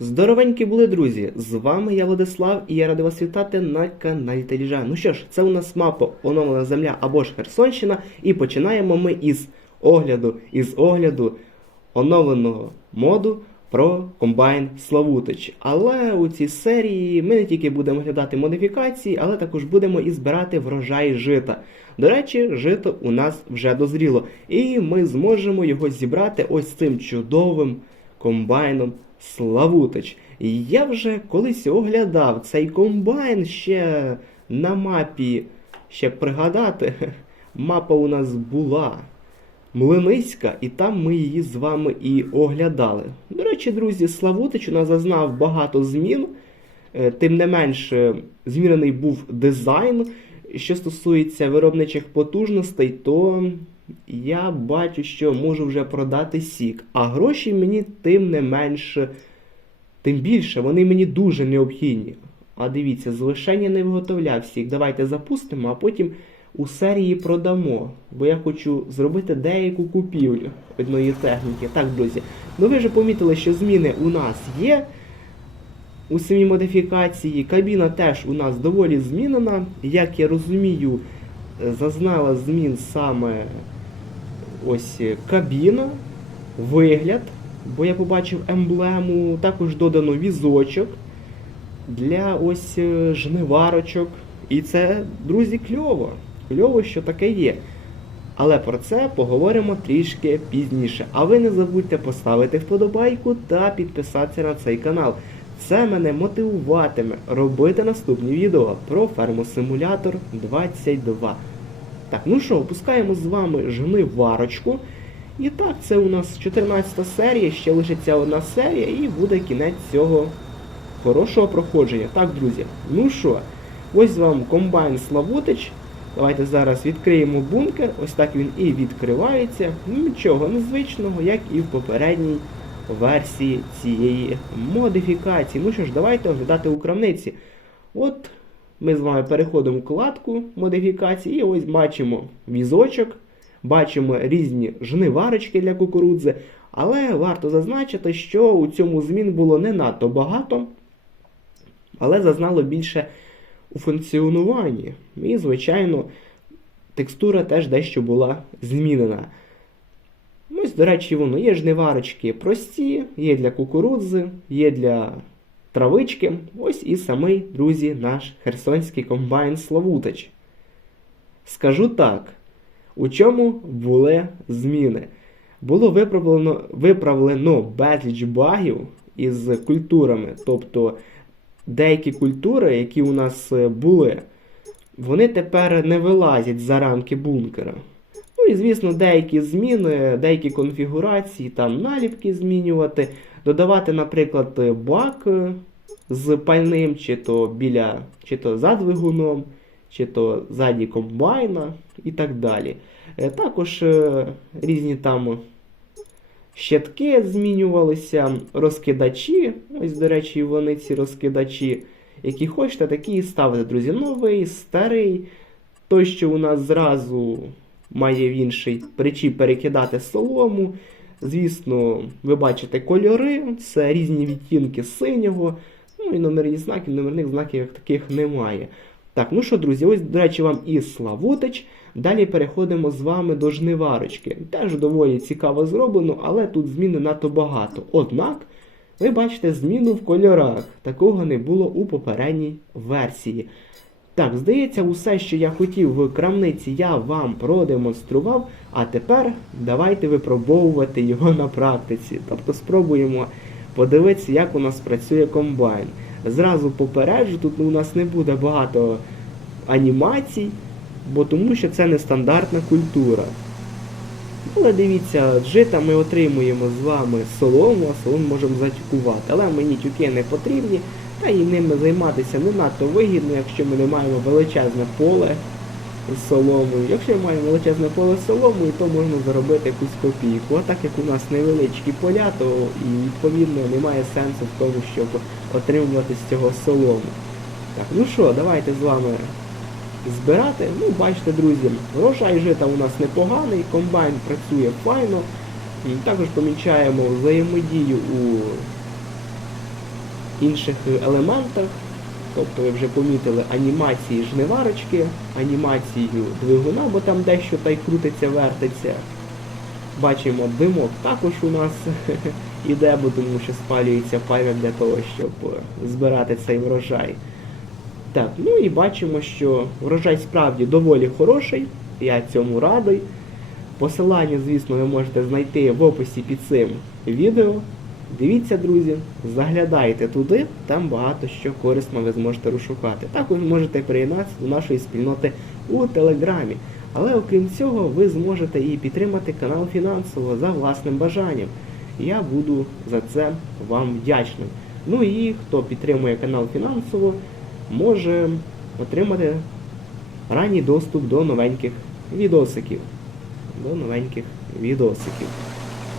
Здоровенькі були друзі! З вами я Владислав і я радий вас вітати на каналі Теліжа. Ну що ж, це у нас мапа оновлена земля або ж Херсонщина, і починаємо ми із огляду, із огляду оновленого моду про комбайн Славутич. Але у цій серії ми не тільки будемо глядати модифікації, але також будемо і збирати врожай жита. До речі, жито у нас вже дозріло, і ми зможемо його зібрати ось цим чудовим комбайном Славутич. Я вже колись оглядав цей комбайн ще на мапі, ще пригадати, мапа у нас була. Млиниська, і там ми її з вами і оглядали. До речі, друзі, Славутич у нас зазнав багато змін. Е, Тим не менш, е, змінений був дизайн. Що стосується виробничих потужностей, то я бачу, що можу вже продати сік. А гроші мені тим не менш, тим більше, вони мені дуже необхідні. А дивіться, з лишення не виготовляв сік. Давайте запустимо, а потім у серії продамо. Бо я хочу зробити деяку купівлю одної техніки. Так, друзі. Ну ви вже помітили, що зміни у нас є. У самій модифікації кабіна теж у нас доволі змінена. Як я розумію, зазнала змін саме ось е, кабіна, вигляд, бо я побачив емблему, також додано візочок для ось е, жниварочок. І це, друзі, кльово. Кльово, що таке є. Але про це поговоримо трішки пізніше. А ви не забудьте поставити вподобайку та підписатися на цей канал. Це мене мотивуватиме робити наступні відео про ферму Симулятор 22. Так, ну що, опускаємо з вами жниварочку. І так, це у нас 14 серія, ще лишиться одна серія, і буде кінець цього хорошого проходження. Так, друзі, ну що, ось вам комбайн Славутич. Давайте зараз відкриємо бункер. Ось так він і відкривається. Нічого незвичного, як і в попередній версії цієї модифікації. Ну що ж, давайте оглядати у крамниці. От ми з вами переходимо в вкладку модифікації, і ось бачимо візочок, бачимо різні жниварочки для кукурудзи. Але варто зазначити, що у цьому змін було не надто багато, але зазнало більше у функціонуванні. І, звичайно, текстура теж дещо була змінена. Ось, до речі, воно є жниварочки прості, є для кукурудзи, є для травички. Ось і самий, друзі, наш херсонський комбайн Славутич. Скажу так, у чому були зміни? Було виправлено, виправлено безліч багів із культурами. Тобто деякі культури, які у нас е, були, вони тепер не вилазять за рамки бункера. Ну і, звісно, деякі зміни, деякі конфігурації, там наліпки змінювати, додавати, наприклад, бак е, з пальним, чи то біля, чи то за двигуном, чи то ззаді комбайна і так далі. Е, Також е, різні там щитки змінювалися, розкидачі. Ось, до речі, вони ці розкидачі, які хочете, такі і ставити, друзі. Новий, старий. Той, що у нас зразу має в інший причіп перекидати солому. Звісно, ви бачите кольори, це різні відтінки синього. Ну і номерні знаки, номерних знаків таких немає. Так, ну що, друзі, ось, до речі, вам і Славутич. Далі переходимо з вами до жниварочки. Теж доволі цікаво зроблено, але тут змін не надто багато. Однак, ви бачите зміну в кольорах. Такого не було у попередній версії. Так, здається, усе, що я хотів в крамниці, я вам продемонстрував. А тепер давайте випробовувати його на практиці. Тобто спробуємо подивитися, як у нас працює комбайн. Зразу попереджу, тут у нас не буде багато анімацій, бо тому що це нестандартна культура. Але дивіться, жита ми отримуємо з вами солому, а солому можемо затюкувати. Але мені тюки не потрібні, та і ними займатися не надто вигідно, якщо ми не маємо величезне поле з соломою. Якщо ми маємо величезне поле з соломою, то можна заробити якусь копійку. А так як у нас невеличкі поля, то і відповідно немає сенсу в тому, щоб отримувати з цього солому. Так, ну що, давайте з вами збирати. Ну, бачите, друзі, врожай жита у нас непоганий, комбайн працює файно. І також помічаємо взаємодію у інших елементах. Тобто ви вже помітили анімації жниварочки, анімацію двигуна, бо там дещо та й крутиться, вертиться. Бачимо, димок також у нас іде, бо тому що спалюється пальма для того, щоб е, збирати цей врожай. Так, ну і бачимо, що врожай справді доволі хороший, я цьому радий. Посилання, звісно, ви можете знайти в описі під цим відео. Дивіться, друзі, заглядайте туди, там багато що корисно ви зможете розшукати. Також можете приєднатися до нашої спільноти у Телеграмі. Але окрім цього, ви зможете і підтримати канал фінансово за власним бажанням. Я буду за це вам вдячним. Ну і хто підтримує канал фінансово, може отримати ранній доступ до новеньких відосиків. До новеньких відосиків.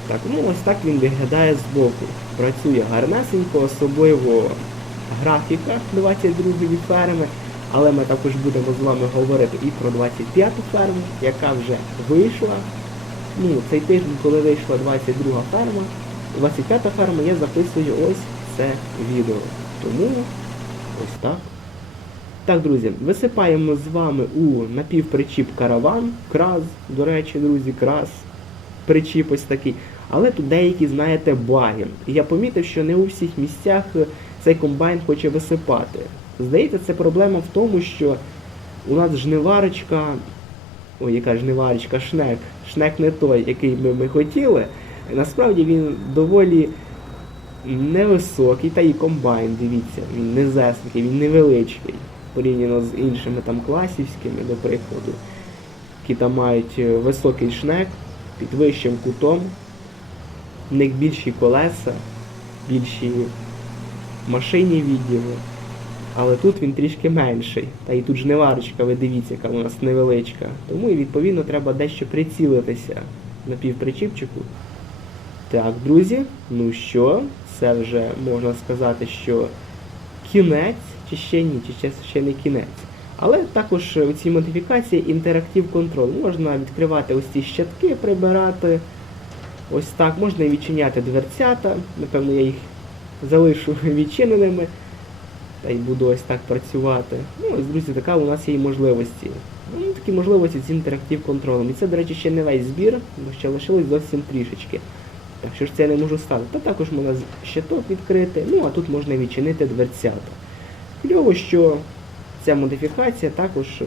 Так, ну ось так він виглядає збоку. Працює гарнесенько, особливо графіка 22-ї ферми, але ми також будемо з вами говорити і про 25-ту ферму, яка вже вийшла. Ну, цей тиждень, коли вийшла 22 ферма, 25-та ферма, я записую ось це відео. Тому ось так. Так, друзі, висипаємо з вами у напівпричіп караван, краз, до речі, друзі, краз, причіп ось такий. Але тут деякі, знаєте, баги. І я помітив, що не у всіх місцях е, цей комбайн хоче висипати. Здається, це проблема в тому, що у нас жниварочка, ой, яка жниварочка, шнек, шнек не той, який ми, ми хотіли. Насправді він доволі невисокий, та і комбайн, дивіться, він незесненький, він невеличкий, порівняно з іншими там класівськими, до прикладу, які там мають е, високий шнек під вищим кутом. В них більші колеса, більші машинні відділи. Але тут він трішки менший. Та і тут жниварочка, ви дивіться, яка у нас невеличка. Тому і відповідно треба дещо прицілитися на півпричіпчику. Так, друзі, ну що, це вже можна сказати, що кінець, чи ще ні, чи ще, ще не кінець. Але також у цій модифікації інтерактив контроль. Можна відкривати ось ці щитки, прибирати. Ось так, можна і відчиняти дверцята. Напевно, я їх залишу відчиненими. Та й буду ось так працювати. Ну, ось, друзі, така у нас є і можливості. Ну, такі можливості з інтерактив контролем. І це, до речі, ще не весь збір, бо ще лишилось зовсім трішечки. Так що ж це я не можу ставити. Та також можна щиток відкрити, ну а тут можна відчинити дверцята. Кльово, що ця модифікація також е,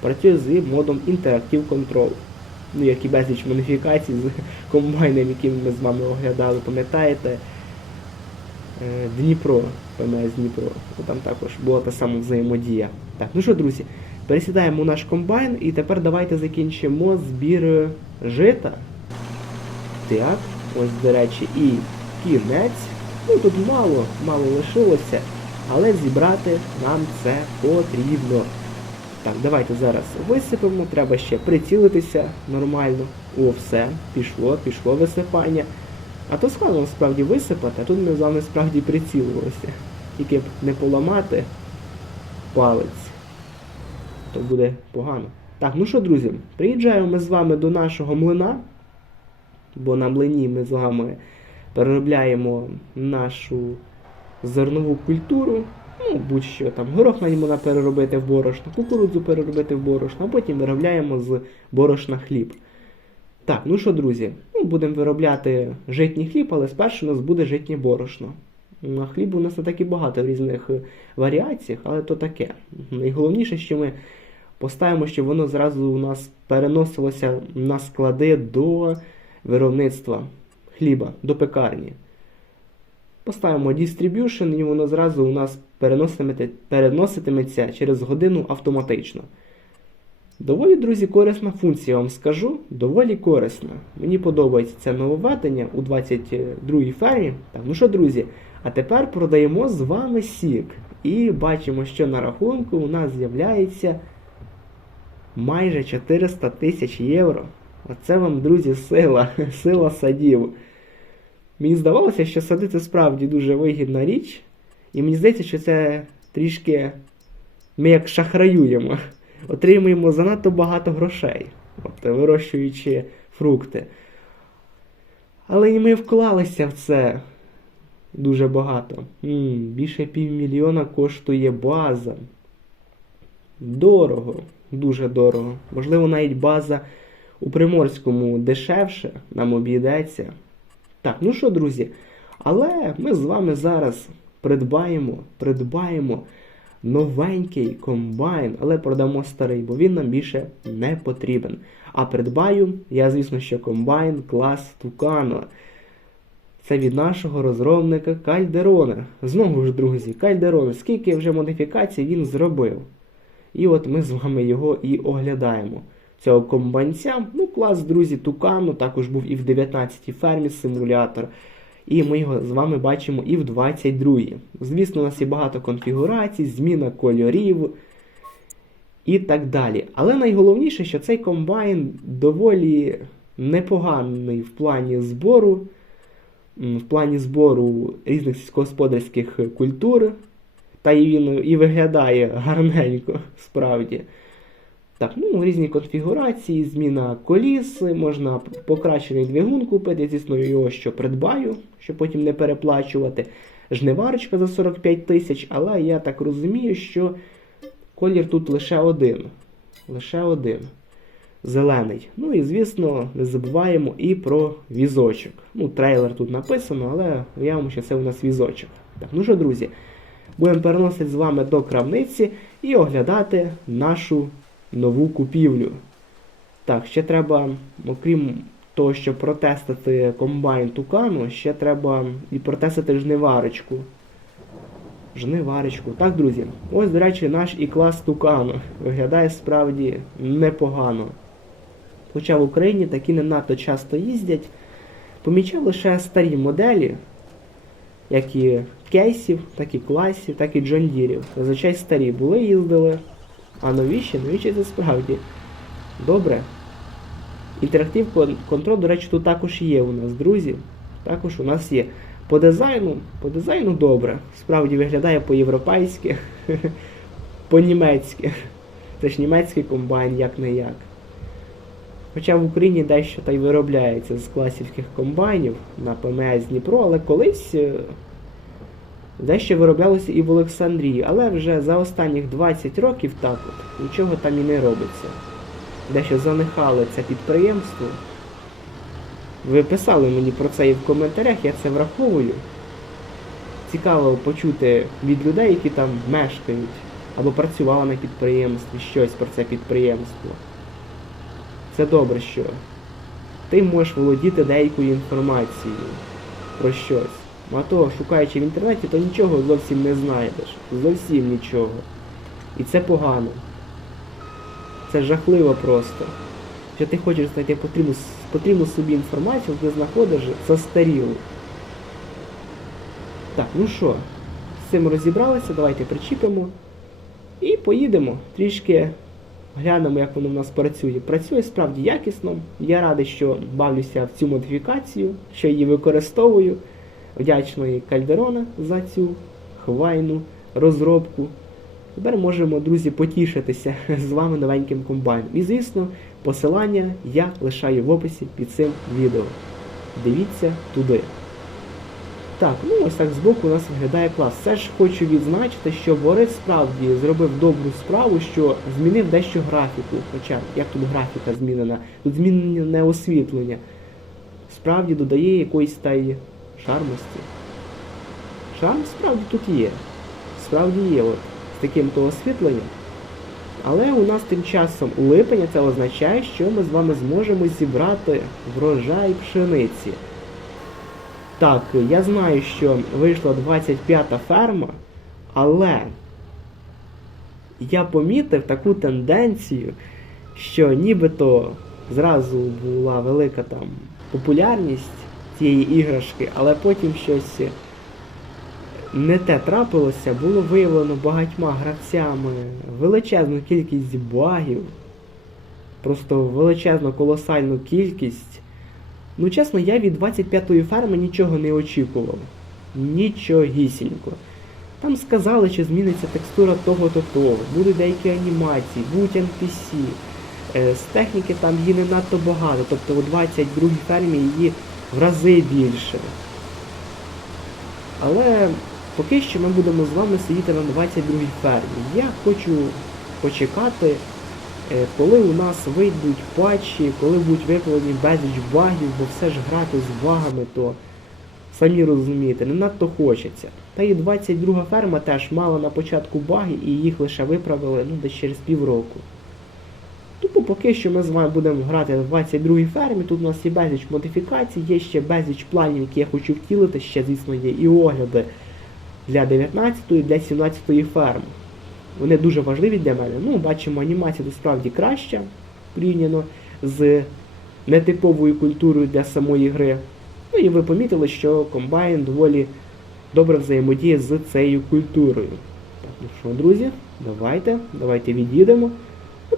працює з модом Interactive Control. Ну, як і безліч модифікацій з комбайном, який ми з вами оглядали, пам'ятаєте? Е, Дніпро, ПМС Дніпро. Ну, Там також була та сама взаємодія. Так, ну що, друзі, пересідаємо у наш комбайн і тепер давайте закінчимо збір е, жита. Так, ось, до речі, і кінець. Ну тут мало, мало лишилося, але зібрати нам це потрібно. Так, давайте зараз висипемо, треба ще прицілитися нормально. О, все, пішло, пішло висипання. А то складно насправді висипати, а тут ми з вами справді прицілилися. Тільки б не поламати палець, то буде погано. Так, ну що, друзі, приїжджаємо ми з вами до нашого млина, бо на млині ми з вами переробляємо нашу зернову культуру. Ну, будь-що там горох можна переробити в борошно, кукурудзу переробити в борошно, а потім виробляємо з борошна хліб. Так, ну що, друзі, ну, будемо виробляти житній хліб, але спершу у нас буде житнє борошно. А хлібу у нас не так і багато в різних е, варіаціях, але то таке. Найголовніше, що ми поставимо, щоб воно зразу у нас переносилося на склади до виробництва хліба, до пекарні. Поставимо Distribution і воно зразу у нас переноситиметься, через годину автоматично. Доволі, друзі, корисна функція, вам скажу. Доволі корисна. Мені подобається це нововведення у 22-й фермі. Так, ну що, друзі, а тепер продаємо з вами сік. І бачимо, що на рахунку у нас з'являється майже 400 тисяч євро. Оце вам, друзі, сила, сила садів. Мені здавалося, що сади це справді дуже вигідна річ. І мені здається, що це трішки ми як шахраюємо. Отримуємо занадто багато грошей, от, вирощуючи фрукти. Але і ми вклалися в це. Дуже багато. м більше півмільйона коштує база. Дорого, дуже дорого. Можливо, навіть база у Приморському дешевше нам обійдеться. Так, ну що, друзі, але ми з вами зараз придбаємо, придбаємо новенький комбайн, але продамо старий, бо він нам більше не потрібен. А придбаю я, звісно, що комбайн клас Tucano. Це від нашого розробника Кальдерона. Знову ж, друзі, Кальдерон, скільки вже модифікацій він зробив. І от ми з вами його і оглядаємо. Цього комбайнця. Ну, клас, друзі, Тукану, також був і в 19-й фермі симулятор. І ми його з вами бачимо і в 22-й. Звісно, у нас є багато конфігурацій, зміна кольорів і так далі. Але найголовніше, що цей комбайн доволі непоганий в плані збору, в плані збору різних сільськогосподарських культур. Та і він і виглядає гарненько, справді. Так, ну різні конфігурації, зміна коліс, можна покращений двигун купити, звісно, його що придбаю, щоб потім не переплачувати. Жниварочка за 45 тисяч, але я так розумію, що колір тут лише один. Лише один. Зелений. Ну і, звісно, не забуваємо і про візочок. Ну, трейлер тут написано, але уявимо, що це у нас візочок. Так, ну що, друзі, будемо переносити з вами до крамниці і оглядати нашу нову купівлю. Так, ще треба, окрім того, щоб протестити комбайн Тукану, ще треба і протестити жниварочку. Жниварочку. Так, друзі, ось, до речі, наш і клас Тукану. Виглядає справді непогано. Хоча в Україні такі не надто часто їздять. Помічав лише старі моделі, як і кейсів, так і класів, так і джондірів. Зазвичай старі були, їздили. А новіші, новіші це справді. Добре. Інтерактив контроль, до речі, тут також є у нас, друзі. Також у нас є. По дизайну, по дизайну добре. Справді виглядає по-європейськи, по-німецьки. Це ж німецький комбайн, як не як. Хоча в Україні дещо та й виробляється з класівських комбайнів на ПМС Дніпро, але колись е, дещо вироблялося і в Олександрії, але вже за останніх 20 років так от нічого там і не робиться. Дещо занихало це підприємство. Ви писали мені про це і в коментарях, я це враховую. Цікаво почути від людей, які там мешкають або працювали на підприємстві, щось про це підприємство. Це добре, що ти можеш володіти деякою інформацією про щось. А то, шукаючи в інтернеті, то нічого зовсім не знайдеш. Зовсім нічого. І це погано. Це жахливо просто. Що ти хочеш знайти потрібну, потрібну собі інформацію, ти знаходиш застарілу. Так, ну що, з цим розібралися, давайте причіпимо. І поїдемо. Трішки глянемо, як воно в нас працює. Працює справді якісно. Я радий, що бавлюся в цю модифікацію, що її використовую. Вдячний Кальдерона за цю хвайну розробку. Тепер можемо, друзі, потішитися з вами новеньким комбайном. І, звісно, посилання я лишаю в описі під цим відео. Дивіться туди. Так, ну ось так збоку у нас виглядає клас. Все ж хочу відзначити, що Борис справді зробив добру справу, що змінив дещо графіку. Хоча, як тут графіка змінена, тут змінене освітлення. Справді додає якоїсь та шармості. Шарм справді тут є. Справді є от, з таким то освітленням. Але у нас тим часом липень, це означає, що ми з вами зможемо зібрати врожай пшениці. Так, я знаю, що вийшла 25-та ферма, але я помітив таку тенденцію, що нібито зразу була велика там популярність цієї іграшки, але потім щось не те трапилося, було виявлено багатьма гравцями величезну кількість багів, просто величезну колосальну кількість. Ну, чесно, я від 25-ї ферми нічого не очікував. Нічогісінько. Там сказали, що зміниться текстура того-то того, будуть деякі анімації, будуть NPC. Е, З техніки там її не надто багато, тобто у 22-й фермі її в рази більше. Але поки що ми будемо з вами сидіти на 22-й фермі. Я хочу почекати, е, коли у нас вийдуть патчі, коли будуть виправлені безліч багів, бо все ж грати з багами, то самі розумієте, не надто хочеться. Та і 22 ферма теж мала на початку баги і їх лише виправили ну, десь через півроку. Тупо поки що ми з вами будемо грати на 22 фермі. Тут у нас є безліч модифікацій, є ще безліч планів, які я хочу втілити. Ще, звісно, є і огляди для 19 і для 17-ї ферми. Вони дуже важливі для мене. Ну, бачимо, анімація тут справді краща порівняно з нетиповою культурою для самої гри. Ну і ви помітили, що комбайн доволі добре взаємодіє з цією культурою. Так, ну що, друзі, давайте, давайте від'їдемо.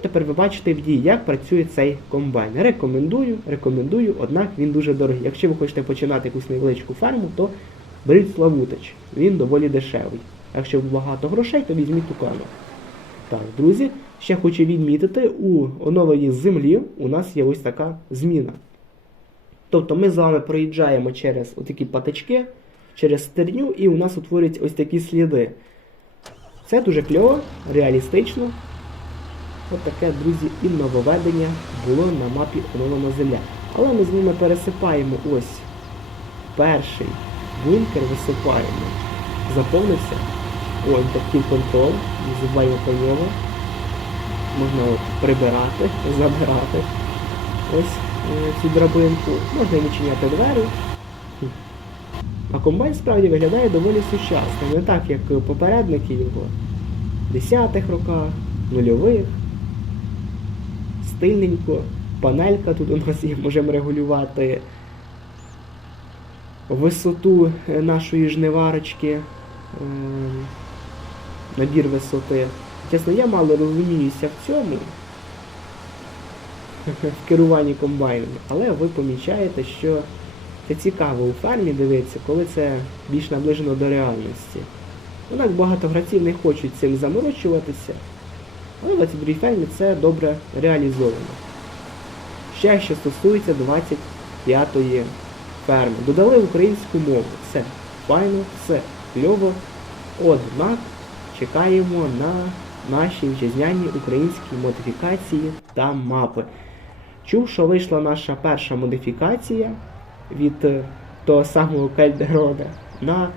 Тепер ви бачите в дії, як працює цей комбайн. Рекомендую, рекомендую, однак він дуже дорогий. Якщо ви хочете починати якусь невеличку ферму, то беріть Славутич. Він доволі дешевий. Якщо багато грошей, то візьміть Тукану. Так, друзі, ще хочу відмітити, у оновленій землі у нас є ось така зміна. Тобто ми з вами проїжджаємо через отакі патички, через стерню, і у нас утворюються ось такі сліди. Це дуже кльово, реалістично. От друзі, і нововведення було на мапі оновлена земля. Але ми з вами пересипаємо ось перший бункер, висипаємо. Заповнився. О, такий контроль, не забуваємо про нього. Можна от прибирати, забирати. Ось е, цю драбинку. Можна і відчиняти двері. А комбайн справді виглядає доволі сучасно, не так, як попередники його. 10-х роках, нульових. Стильненько. Панелька тут у нас є, можемо регулювати висоту е, нашої жниварочки, е, набір висоти. Чесно, я мало розуміюся в цьому, в керуванні комбайнами, але ви помічаєте, що це цікаво у фермі дивитися, коли це більш наближено до реальності. Однак багато гравців не хочуть цим заморочуватися, але в 22 фермі це добре реалізовано. Ще що стосується 25-ї ферми. Додали українську мову. Все файно, все кльово. Однак чекаємо на наші вітчизняні українські модифікації та мапи. Чув, що вийшла наша перша модифікація від е, того самого Кальдерона на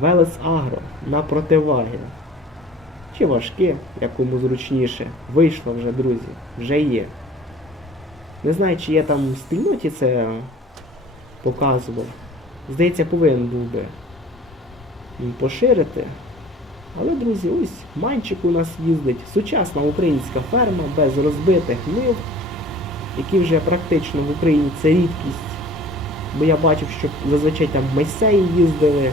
Велес Агро, на противаги. Чи важке, якому зручніше. Вийшло вже, друзі, вже є. Не знаю, чи я там в спільноті це показував. Здається, повинен був би поширити. Але, друзі, ось манчик у нас їздить. Сучасна українська ферма без розбитих нив, які вже практично в Україні це рідкість. Бо я бачив, що зазвичай там майсеї їздили,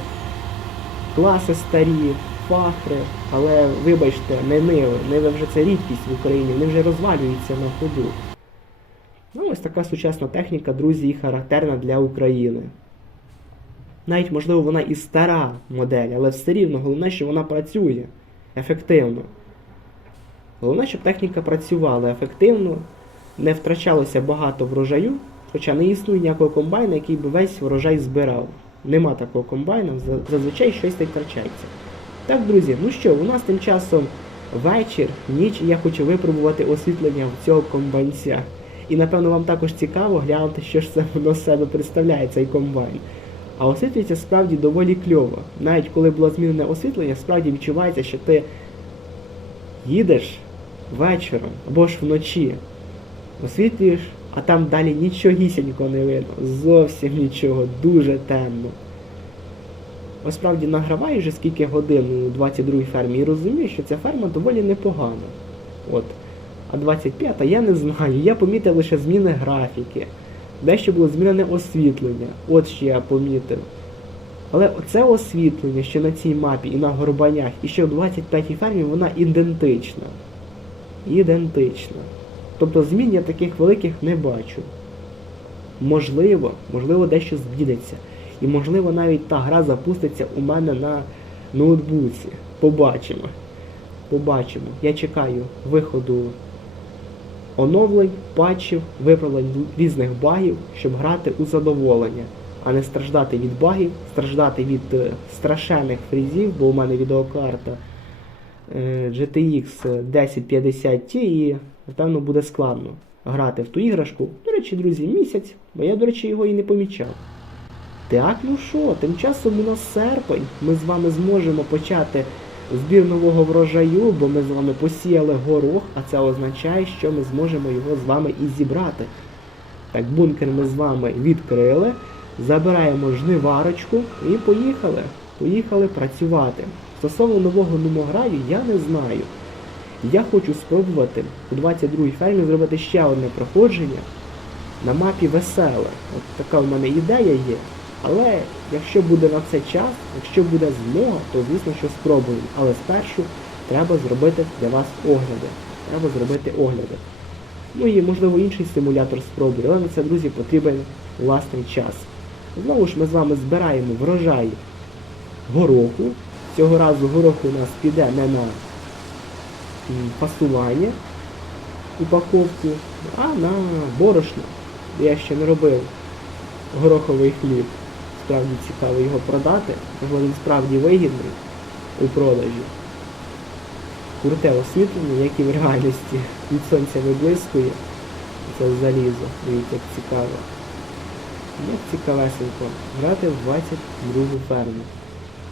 класи старі, фахри, але вибачте, не ниви. Ниви вже це рідкість в Україні, вони вже розвалюються на ходу. Ну, ось така сучасна техніка, друзі, і характерна для України. Навіть, можливо, вона і стара модель, але все рівно головне, що вона працює ефективно. Головне, щоб техніка працювала ефективно, не втрачалося багато врожаю, хоча не існує ніякого комбайна, який би весь врожай збирав. Нема такого комбайна, зазвичай щось не втрачається. Так, друзі, ну що, у нас тим часом вечір, ніч, і я хочу випробувати освітлення в цього комбайнця. І напевно вам також цікаво глянути, що ж це воно з себе представляє, цей комбайн. А освітлюється справді доволі кльово. Навіть коли було змінене освітлення, справді відчувається, що ти їдеш вечором або ж вночі, освітлюєш, а там далі нічогісінько не видно. Зовсім нічого, дуже темно. Ось справді награваю вже скільки годин у 22-й фермі і розумію, що ця ферма доволі непогана. От. А 25-та я не знаю. Я помітив лише зміни графіки. Дещо було змінене освітлення. От що я помітив. Але це освітлення, що на цій мапі і на горбанях, і що в 25-й фермі, вона ідентична. Ідентична. Тобто змін я таких великих не бачу. Можливо, можливо, дещо зміниться. І можливо навіть та гра запуститься у мене на ноутбуці. Побачимо. Побачимо. Я чекаю виходу оновлень, патчів, виправлень різних багів, щоб грати у задоволення. а не страждати від багів, страждати від е, страшенних фрізів, бо у мене відеокарта е, GTX 1050 Ti і, напевно, буде складно грати в ту іграшку. До речі, друзі, місяць, бо я, до речі, його і не помічав. Так, ну що, тим часом у нас серпень. Ми з вами зможемо почати збір нового врожаю, бо ми з вами посіяли горох, а це означає, що ми зможемо його з вами і зібрати. Так, бункер ми з вами відкрили, забираємо жниварочку і поїхали. Поїхали працювати. Стосовно нового нумограю я не знаю. Я хочу спробувати у 22-й фермі зробити ще одне проходження на мапі веселе. От така в мене ідея є. Але якщо буде на це час, якщо буде змога, то звісно, що спробуємо. Але спершу треба зробити для вас огляди. Треба зробити огляди. Ну і можливо інший симулятор спробую, але на це, друзі, потрібен власний час. Знову ж ми з вами збираємо врожай гороху. Цього разу горох у нас піде не на м, фасування упаковку, а на борошно. Я ще не робив гороховий хліб. Справді цікаво його продати, можливо він справді вигідний у продажі. Круте освітлення, як і в реальності. Від сонця виблискує. Це залізо. Дивіться, як цікаво. Як цікавесенько. Грати в 22 ферму.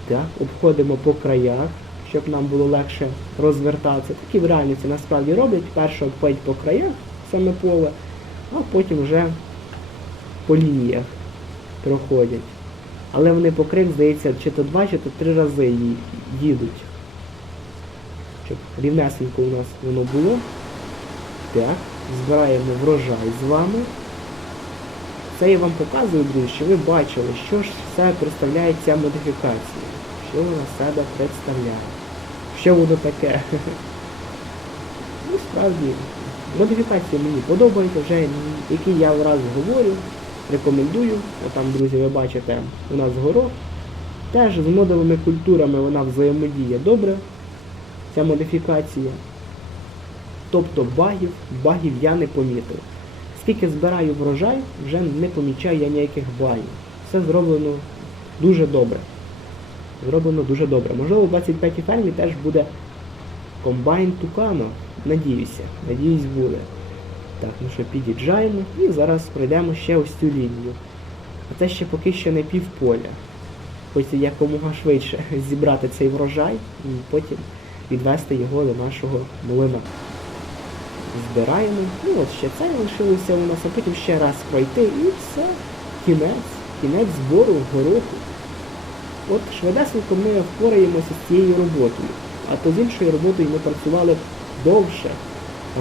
Так, обходимо по краях, щоб нам було легше розвертатися. Такі в реальності насправді роблять. Перше обходять по краях саме поле, а потім вже по лініях проходять. Але вони по крик, здається, чи то два, чи то три рази їдуть. Щоб рівнесенько у нас воно було. Так, збираємо врожай з вами. Це я вам показую, друзі, що ви бачили, що ж все представляє ця модифікація. Що вона себе представляє. Що воно таке? Ну, справді, модифікація мені подобається, вже які я раз говорю, рекомендую. Отам, друзі, ви бачите, у нас горох. Теж з модовими культурами вона взаємодіє добре, ця модифікація. Тобто багів, багів я не помітив. Скільки збираю врожай, вже не помічаю я ніяких багів. Все зроблено дуже добре. Зроблено дуже добре. Можливо, в 25-й фермі теж буде комбайн Тукано. Надіюся, надіюсь буде. Так, ну що, під'їжджаємо і зараз пройдемо ще ось цю лінію. А це ще поки що не півполя. Хочеться якомога швидше зібрати цей врожай і потім відвести його до нашого млина. Збираємо. Ну от ще це лишилося у нас, а потім ще раз пройти і все. Кінець. Кінець збору гороху. От швидесенько ми впораємося з цією роботою. А то з іншою роботою ми працювали довше,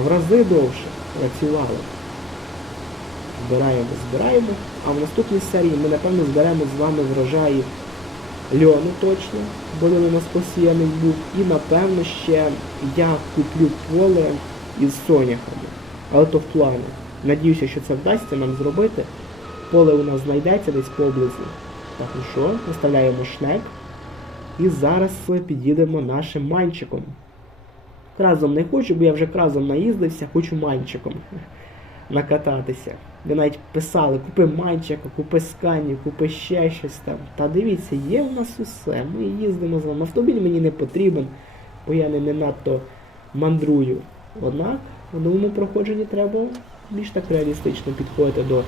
в рази довше працювали. Збираємо, збираємо. А в наступній серії ми, напевно, зберемо з вами врожаї льону точно, бо він у нас посіяний був. І напевно ще я куплю поле із соняхами. Але то в плані. Надіюся, що це вдасться нам зробити. Поле у нас знайдеться десь поблизу. Так, ну що, виставляємо шнек. І зараз під'їдемо нашим манчиком. Кразом не хочу, бо я вже кразом наїздився, хочу манчиком накататися. Ви навіть писали, купи манчика, купи скані, купи ще щось там. Та дивіться, є в нас усе. Ми їздимо з вами. Автомобіль мені не потрібен, бо я не, не надто мандрую. Однак, в новому проходженні треба більш так реалістично підходити до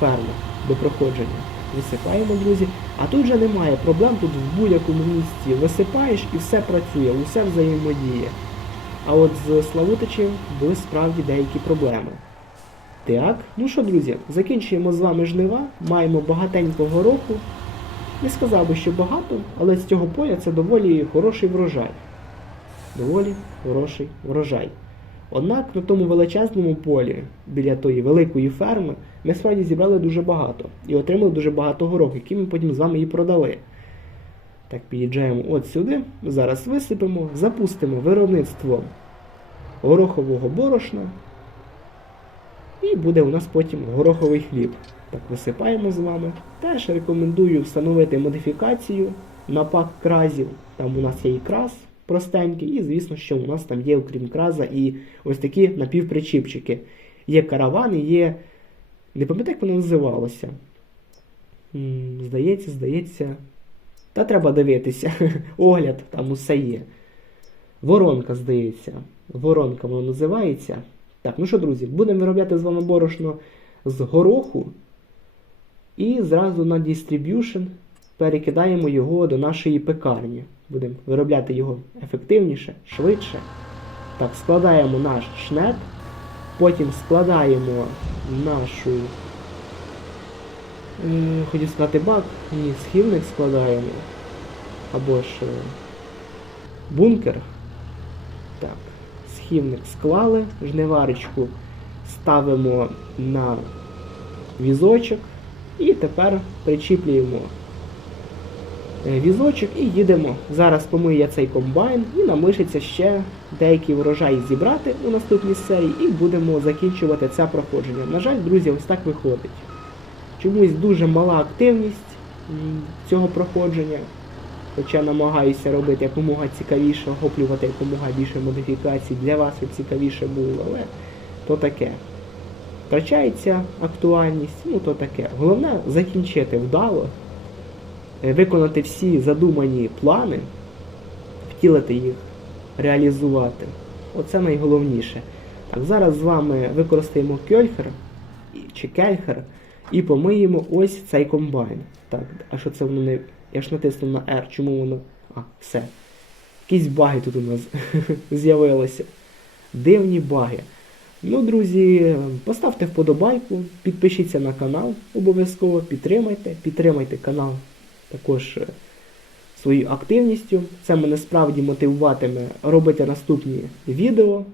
ферми, до проходження. Висипаємо, друзі. А тут вже немає проблем, тут в будь-якому місці висипаєш і все працює, усе взаємодіє. А от з Славутичем були справді деякі проблеми. Так, ну що, друзі, закінчуємо з вами жнива, маємо багатенько гороху. Не сказав би, що багато, але з цього поля це доволі хороший врожай. Доволі хороший врожай. Однак на тому величезному полі, біля тої великої ферми, ми справді зібрали дуже багато і отримали дуже багато горох, які ми потім з вами і продали. Так, під'їжджаємо от сюди, зараз висипемо, запустимо виробництво горохового борошна. І буде у нас потім гороховий хліб. Так, висипаємо з вами. Теж рекомендую встановити модифікацію на пак кразів. Там у нас є і краз простенький, і звісно, що у нас там є, окрім краза, і ось такі напівпричіпчики. Є караван і є. Не пам'ятаю, як воно називалося. Здається, здається. Та треба дивитися. Огляд, там усе є. Воронка, здається. Воронка воно називається. Так, ну що, друзі, будемо виробляти з вами борошно з гороху. І зразу на дистриб'юшн перекидаємо його до нашої пекарні. Будемо виробляти його ефективніше, швидше. Так, складаємо наш шнек. Потім складаємо нашу. Хотів сказати бак, ні, схильник складаємо. Або ж е, бункер. Так, схильник склали, жниварочку ставимо на візочок і тепер причіплюємо е, візочок і їдемо. Зараз помию я цей комбайн і нам лишиться ще деякий врожай зібрати у наступній серії і будемо закінчувати це проходження. На жаль, друзі, ось так виходить. Чомусь дуже мала активність цього проходження. Хоча намагаюся робити якомога цікавіше, охоплювати якомога більше модифікацій для вас щоб цікавіше було, але то таке. Втрачається актуальність, ну то таке. Головне закінчити вдало, е, виконати всі задумані плани, втілити їх, реалізувати. Оце найголовніше. Так, зараз з вами використаємо кьольхер і- чи кельхер і помиємо ось цей комбайн. Так, а що це воно не. Я ж натиснув на R, чому воно. А, все. Якісь баги тут у нас з'явилися. Дивні баги. Ну, друзі, поставте вподобайку, підпишіться на канал обов'язково, підтримайте, підтримайте канал також е, своєю активністю. Це мене справді мотивуватиме робити наступні відео.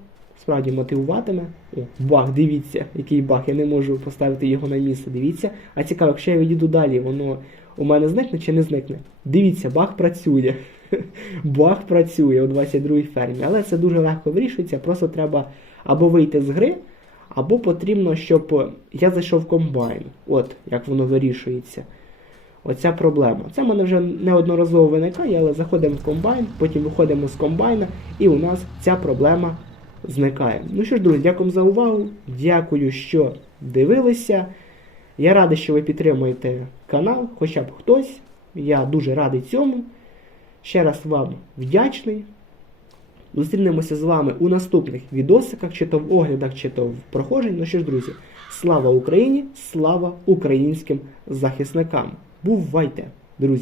Справді мотивуватиме. О, баг, дивіться, який баг, я не можу поставити його на місце. Дивіться. А цікаво, якщо я відійду далі, воно у мене зникне чи не зникне? Дивіться, баг працює. Баг працює у 22-й фермі, але це дуже легко вирішується, просто треба або вийти з гри, або потрібно, щоб я зайшов в комбайн. От як воно вирішується. Оця проблема. Це в мене вже неодноразово виникає, але заходимо в комбайн, потім виходимо з комбайна, і у нас ця проблема зникає. Ну що ж, друзі, дякую за увагу. Дякую, що дивилися. Я радий, що ви підтримуєте канал, хоча б хтось. Я дуже радий цьому. Ще раз вам вдячний. Зустрінемося з вами у наступних відосиках, чи то в оглядах, чи то в проходженні. Ну що ж, друзі, слава Україні, слава українським захисникам. Бувайте, друзі!